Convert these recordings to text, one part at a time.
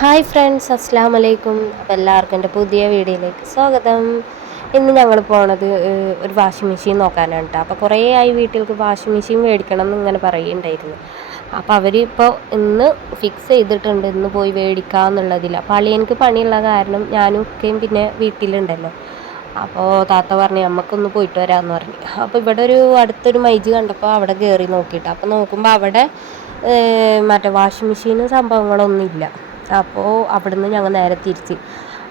Hi friends, അസ്സാം വലൈക്കും. അപ്പോൾ എല്ലാവർക്കും എൻ്റെ പുതിയ വീഡിയോയിലേക്ക് സ്വാഗതം. ഇന്ന് ഞങ്ങൾ പോണത് ഒരു വാഷിംഗ് മെഷീൻ നോക്കാനാണ് കേട്ടോ. അപ്പോൾ കുറേ ആയി വീട്ടിലേക്ക് വാഷിംഗ് മെഷീൻ മേടിക്കണം എന്ന് ഇങ്ങനെ പറയുന്നുണ്ടായിരുന്നു. അപ്പോൾ അവർ ഇപ്പോൾ ഇന്ന് ഫിക്സ് ചെയ്തിട്ടുണ്ട്, ഇന്ന് പോയി മേടിക്കാമെന്നുള്ളതിൽ. അപ്പോൾ അളിയനക്ക് പണിയുള്ള കാരണം ഞാനും ഒക്കെയും പിന്നെ വീട്ടിലുണ്ടല്ലോ. അപ്പോൾ താത്ത പറഞ്ഞു നമുക്കൊന്ന് പോയിട്ട് വരാമെന്ന് പറഞ്ഞു. അപ്പോൾ ഇവിടെ ഒരു അടുത്തൊരു മൈജ് കണ്ടപ്പോൾ അവിടെ കയറി നോക്കിയിട്ട്, അപ്പോൾ നോക്കുമ്പോൾ അവിടെ മറ്റേ വാഷിംഗ് മെഷീനും സംഭവങ്ങളൊന്നുമില്ല. അപ്പോൾ അവിടുന്ന് ഞങ്ങൾ നേരെ തിരിച്ച്.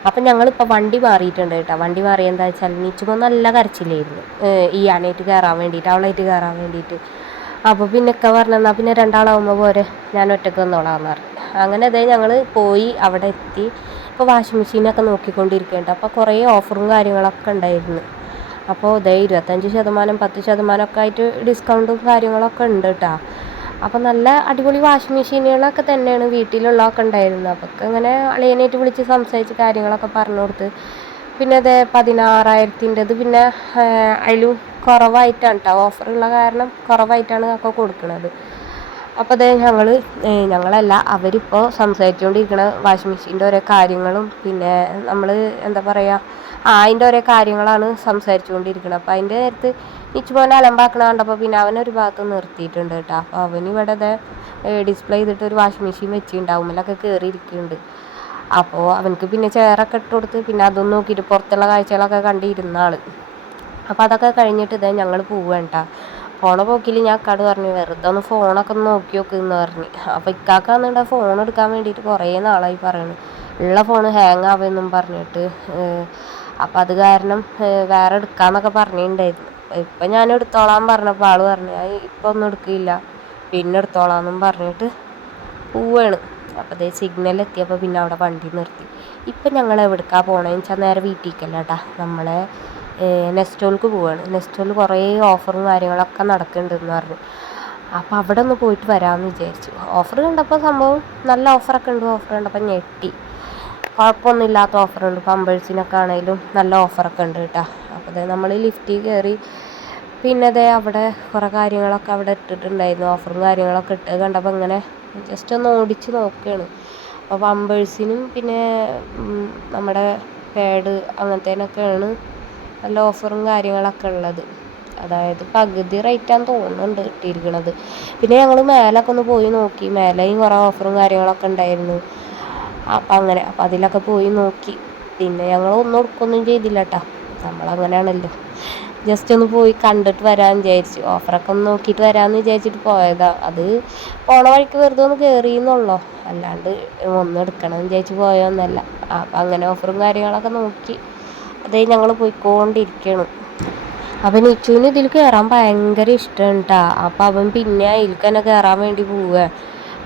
അപ്പം ഞങ്ങളിപ്പോൾ വണ്ടി മാറിയിട്ടുണ്ട് കേട്ടോ. വണ്ടി മാറി എന്താ വെച്ചാൽ നീച്ചുമ്പോൾ നല്ല കരച്ചില്ലായിരുന്നു ഈ ആനയായിട്ട് കയറാൻ വേണ്ടിയിട്ട്, അവളായിട്ട് കയറാൻ വേണ്ടിയിട്ട്. അപ്പോൾ പിന്നെ ഒക്കെ പറഞ്ഞാൽ പിന്നെ രണ്ടാളാവുമ്പോൾ പോരെ, ഞാൻ ഒറ്റയ്ക്ക് വന്നോളാമെന്ന് പറഞ്ഞു. അങ്ങനെ അതേ ഞങ്ങൾ പോയി അവിടെ എത്തി. ഇപ്പോൾ വാഷിംഗ് മെഷീനൊക്കെ നോക്കിക്കൊണ്ടിരിക്കുന്നുണ്ട്. അപ്പോൾ കുറേ ഓഫറും കാര്യങ്ങളൊക്കെ ഉണ്ടായിരുന്നു. അപ്പോൾ ഇതേ 25%, 10% ഒക്കെ ആയിട്ട് ഡിസ്കൗണ്ടും കാര്യങ്ങളൊക്കെ ഉണ്ട് കേട്ടോ. അപ്പോൾ നല്ല അടിപൊളി വാഷിംഗ് മെഷീനുകളൊക്കെ തന്നെയാണ് വീട്ടിലുള്ളതൊക്കെ ഉണ്ടായിരുന്നത്. അപ്പോൾ അങ്ങനെ അളിയനായിട്ട് വിളിച്ച് സംസാരിച്ച് കാര്യങ്ങളൊക്കെ പറഞ്ഞു കൊടുത്ത്. പിന്നെ അതേ 16,000-ൻ്റെത് പിന്നെ അതിലും കുറവായിട്ടാണ് കേട്ടോ, ഓഫറുള്ള കാരണം കുറവായിട്ടാണ് ഒക്കെ കൊടുക്കുന്നത്. അപ്പോൾ അതേ ഞങ്ങളല്ല അവരിപ്പോൾ സംസാരിച്ചുകൊണ്ടിരിക്കുന്ന വാഷിംഗ് മെഷീൻ്റെ ഓരോ കാര്യങ്ങളും പിന്നെ നമ്മൾ എന്താ പറയുക അതിൻ്റെ ഓരോ കാര്യങ്ങളാണ് സംസാരിച്ചുകൊണ്ടിരിക്കുന്നത്. അപ്പോൾ അതിൻ്റെ നേരത്ത് നിച്ചുമോനെ അലമ്പാക്കണ കണ്ടപ്പോൾ പിന്നെ അവനൊരു ഭാഗത്ത് നിർത്തിയിട്ടുണ്ട് കേട്ടോ. അപ്പോൾ അവനിവിടെ ഡിസ്പ്ലേ ചെയ്തിട്ട് ഒരു വാഷിംഗ് മെഷീൻ വെച്ചിട്ടുണ്ടാവും, അതിലൊക്കെ കയറിയിരിക്കുന്നുണ്ട്. അപ്പോൾ അവനക്ക് പിന്നെ ചെയറൊക്കെ ഇട്ട് കൊടുത്ത് പിന്നെ അതൊന്നും നോക്കിയിട്ട് പുറത്തുള്ള കാഴ്ചകളൊക്കെ കണ്ടിരുന്ന ആൾ. അപ്പോൾ അതൊക്കെ കഴിഞ്ഞിട്ട് ഞങ്ങൾ പോവുകയാണ് കേട്ടോ. പോണ പോക്കിൽ ഞാൻ അക്കാട് പറഞ്ഞു വെറുതെ ഒന്ന് ഫോണൊക്കെ ഒന്ന് നോക്കി നോക്കുമെന്ന് പറഞ്ഞു. അപ്പോൾ ഇക്കാക്കാന്നുണ്ട് ഫോൺ എടുക്കാൻ വേണ്ടിയിട്ട് കുറേ നാളായി പറയണു, ഉള്ള ഫോൺ ഹാങ് ആവുമെന്നും പറഞ്ഞിട്ട്. അപ്പോൾ അത് കാരണം വേറെ എടുക്കാമെന്നൊക്കെ പറഞ്ഞിട്ടുണ്ടായിരുന്നു. ഇപ്പം ഞാൻ എടുത്തോളാൻ പറഞ്ഞപ്പോൾ ആൾ പറഞ്ഞു ഇപ്പം ഒന്നും എടുക്കില്ല, പിന്നെ എടുത്തോളാമെന്നും പറഞ്ഞിട്ട് പോവാണ്. അപ്പോൾ അതേ സിഗ്നൽ എത്തിയപ്പോൾ പിന്നെ അവിടെ വണ്ടി നിർത്തി. ഇപ്പം ഞങ്ങൾ എവിടേക്കാണ് പോകണമെന്ന് വെച്ചാൽ നേരെ വീട്ടിലേക്കല്ല കേട്ടോ, നമ്മളെ നെസ്റ്റോൾക്ക് പോവുകയാണ്. നെസ്റ്റോയിൽ കുറേ ഓഫറും കാര്യങ്ങളൊക്കെ നടക്കുന്നുണ്ടെന്ന് പറഞ്ഞു. അപ്പോൾ അവിടെ ഒന്ന് പോയിട്ട് വരാമെന്ന് വിചാരിച്ചു. ഓഫർ കണ്ടപ്പോൾ സംഭവം നല്ല ഓഫറൊക്കെ ഉണ്ട്. ഓഫർ കണ്ടപ്പോൾ ഞെട്ടി. കുഴപ്പമൊന്നുമില്ലാത്ത ഓഫറുണ്ട്. പമ്പേഴ്സിനൊക്കെ ആണെങ്കിലും നല്ല ഓഫറൊക്കെ ഉണ്ട് കേട്ടോ. അപ്പോൾ അതേ നമ്മൾ ലിഫ്റ്റിൽ കയറി. പിന്നെ അതേ അവിടെ കുറേ കാര്യങ്ങളൊക്കെ അവിടെ ഇട്ടിട്ടുണ്ടായിരുന്നു, ഓഫറും കാര്യങ്ങളൊക്കെ ഇട്ട് കണ്ടപ്പോൾ ഇങ്ങനെ ജസ്റ്റ് ഒന്ന് ഓടിച്ച് നോക്കുകയാണ്. അപ്പോൾ പമ്പേഴ്സിനും പിന്നെ നമ്മുടെ പാഡ് അങ്ങനത്തേനൊക്കെയാണ് നല്ല ഓഫറും കാര്യങ്ങളൊക്കെ ഉള്ളത്. അതായത് പകുതി റേറ്റാന്ന് തോന്നുന്നുണ്ട് ഇട്ടിരിക്കണത്. പിന്നെ ഞങ്ങൾ മേലൊക്കെ ഒന്ന് പോയി നോക്കി, മേലെയും കുറേ ഓഫറും കാര്യങ്ങളൊക്കെ ഉണ്ടായിരുന്നു. അപ്പം അതിലൊക്കെ പോയി നോക്കി. പിന്നെ ഞങ്ങൾ ഒന്നും എടുക്കൊന്നും ചെയ്തില്ല കേട്ടോ, നമ്മളങ്ങനെയാണല്ലോ. ജസ്റ്റ് ഒന്ന് പോയി കണ്ടിട്ട് വരാമെന്ന് വിചാരിച്ചു. ഓഫറൊക്കെ ഒന്ന് നോക്കിയിട്ട് വരാമെന്ന് വിചാരിച്ചിട്ട് പോയതാണ്. അത് പോണ വഴിക്ക് വെറുതെ ഒന്ന് കയറിയെന്നുള്ളൂ, അല്ലാണ്ട് ഒന്നും എടുക്കണം എന്ന് വിചാരിച്ച് പോയൊന്നല്ല. അപ്പം അങ്ങനെ ഓഫറും കാര്യങ്ങളൊക്കെ നോക്കി അതേ ഞങ്ങൾ പോയിക്കൊണ്ടിരിക്കുകയാണ്. അപ്പം നിച്ചുവിന് ഇതിൽ കയറാൻ ഭയങ്കര ഇഷ്ടമാണ് കേട്ടോ. അപ്പം അവൻ പിന്നെ അതിൽക്ക് തന്നെ കയറാൻ വേണ്ടി പോവുക.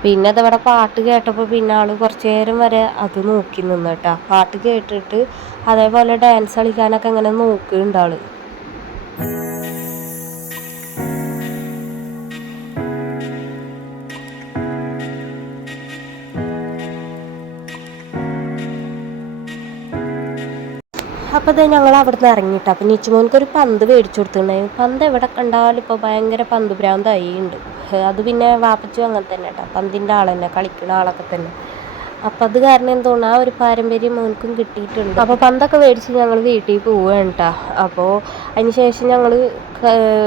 പിന്നെ അതവിടെ പാട്ട് കേട്ടപ്പോൾ പിന്നെ ആൾ കുറച്ച് നേരം വരെ അത് നോക്കി നിന്ന് കേട്ടോ. പാട്ട് കേട്ടിട്ട് അതേപോലെ ഡാൻസ് കളിക്കാനൊക്കെ ഇങ്ങനെ നോക്കുന്നുണ്ട് ആൾ. അപ്പോൾ ഞങ്ങൾ അവിടെ നിന്ന് ഇറങ്ങിയിട്ട് അപ്പം നിച്ചുമോൻക്കൊരു പന്ത് മേടിച്ചു കൊടുത്തിട്ടുണ്ടായിരുന്നു. പന്ത് എവിടെ കണ്ടാലും ഇപ്പോൾ ഭയങ്കര പന്ത് ഭ്രാന്തായിട്ടുണ്ട്. അത് പിന്നെ വാപ്പച്ചു അങ്ങനെ തന്നെ കേട്ടോ, പന്തിൻ്റെ ആൾ തന്നെ, കളിക്കുന്ന ആളൊക്കെ തന്നെ. അപ്പം അത് കാരണം എന്തോന്നാ ആ ഒരു പാരമ്പര്യം മോൻക്കും കിട്ടിയിട്ടുണ്ട്. അപ്പോൾ പന്തൊക്കെ മേടിച്ച് ഞങ്ങൾ വീട്ടിൽ പോവുകയാണ് കേട്ടോ. അപ്പോൾ അതിന് ശേഷം ഞങ്ങൾ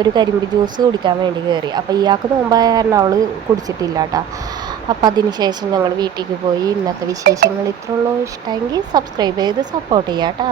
ഒരു കരിമ്പ് ജ്യൂസ് കുടിക്കാൻ വേണ്ടി കയറി. അപ്പോൾ ഇയാൾക്ക് നോമ്പായ കാരണം അവൾ കുടിച്ചിട്ടില്ല കേട്ടോ. അപ്പോൾ അതിന് ശേഷം ഞങ്ങൾ വീട്ടിലേക്ക് പോയി. ഇന്നത്തെ വിശേഷങ്ങൾ ഇത്രയുള്ളൂ. ഇഷ്ടമെങ്കിൽ സബ്സ്ക്രൈബ് ചെയ്ത് സപ്പോർട്ട് ചെയ്യാം കേട്ടോ.